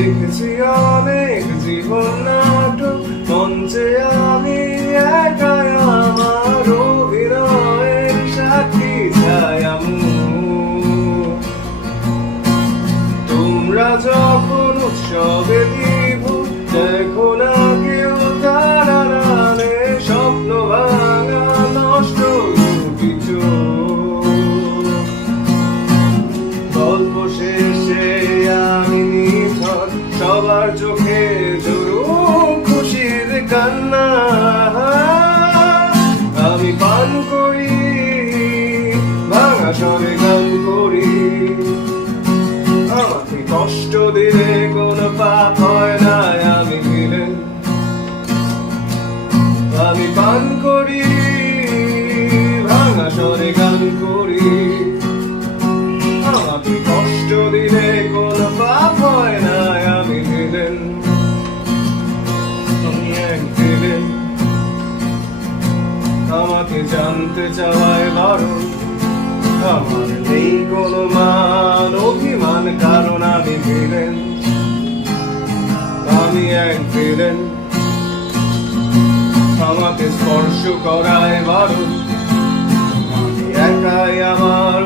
দেখেছি অনেক জীবন নাটক, মঞ্চে আমি একাই আমার অভিনয়ের সাক্ষী ছায়ামু। তোমরা যখন উৎসবে বিভু দেখো না কেউ তারা রানে, স্বপ্ন ভাঙা নষ্ট কিছু গল্প শেষে আমি নিথর, সবার চোখে জোরুম খুশির কান্না। আমি পান করি ভাঙা স্বরে গান করি, আমাকে কষ্ট দিলে কোনো পাপ হয় না আমি ভিলেন। আমি পান করি ভাঙা স্বরে গান করি, আমাকে কষ্ট দিলে কোনো পাপ হয় না আমি ভিলেন। আমি এক ভিলেন, আমাকে জানতে চাওয়ায় বারণ, আমার নেই কোনো মান অভিমান, কারণ আমি ভিলেন। আমি এক ভিলেন, আমাকে স্পর্শ করায় বারণ, আমি একাই আমার